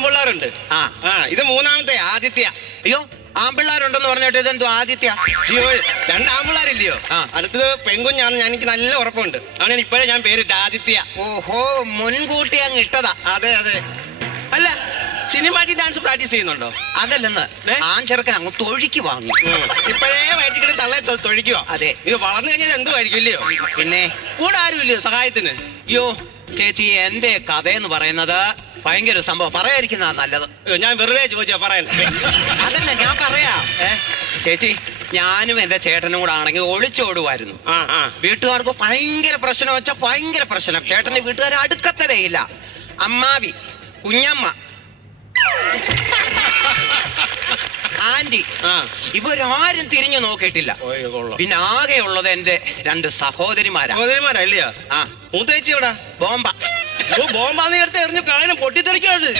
ആമ്പിള്ളാരുണ്ട്. ഇത് മൂന്നാമത്തെ ആദിത്യ. അയ്യോ, ആമ്പിള്ളാരുണ്ടെന്ന് പറഞ്ഞിട്ട് ഇതെന്തോ ആദിത്യ? അയ്യോ, 2 ആമ്പിള്ളാരില്ലയോ? അടുത്തത് പെൺകുഞ്ഞാണ്. എനിക്ക് നല്ല ഉറപ്പുണ്ട്. അങ്ങനെ ഇപ്പോഴേ ഞാൻ പേരിട്ട് ആദിത്യ. ഓഹോ, മുൻകൂട്ടി അങ്ങ് ഇട്ടതാ. അതെ അതെ. അല്ല, സിനിമാറ്റിക് ഡാൻസ് പ്രാക്ടീസ് ചെയ്യുന്നുണ്ടോ? അതല്ലെന്ന് ആ ചെറുക്കൻ അങ്ങ് തൊഴിക്ക് വാങ്ങി. ഇപ്പോഴേ വയറ്റിക്കിട്ട് തള്ളെ തൊഴിക്കുവോ? അതെ. ഇത് വളർന്നു കഴിഞ്ഞാൽ എന്തുമായിരിക്കും ഇല്ലയോ? പിന്നെ കൂടെ ആരും ഇല്ലയോ സഹായത്തിന്? അയ്യോ ചേച്ചി, എന്റെ കഥയെന്ന് പറയുന്നത് ഭയങ്കര സംഭവം, പറയാതിരിക്കുന്നതാ നല്ലത്. ഞാൻ വെറുതെ ചോദിച്ചാ പറയാൻ. അതല്ല, ഞാൻ പറയാം. ചേച്ചി, ഞാനും എന്റെ ചേട്ടനും കൂടെ ആണെങ്കിൽ ഒളിച്ചോടുമായിരുന്നു. വീട്ടുകാർക്ക് ഭയങ്കര പ്രശ്നം വെച്ചാൽ ഭയങ്കര പ്രശ്നം. ചേട്ടന്റെ വീട്ടുകാരെ അടുക്കത്തതേയില്ല. അമ്മാവി, കുഞ്ഞമ്മ, ആന്റി, ഇവരാരും തിരിഞ്ഞു നോക്കിയിട്ടില്ല. പിന്നെ ആകെയുള്ളത് എന്റെ 2 സഹോദരിമാരാ. സഹോദരിമാരല്ലയോ? മൂത്തേച്ചി എവിടാ? ബോംബ. ബോംബാന്ന് എടുത്ത് എറിഞ്ഞു കളയാനും പൊട്ടിത്തെറിക്കും അത്.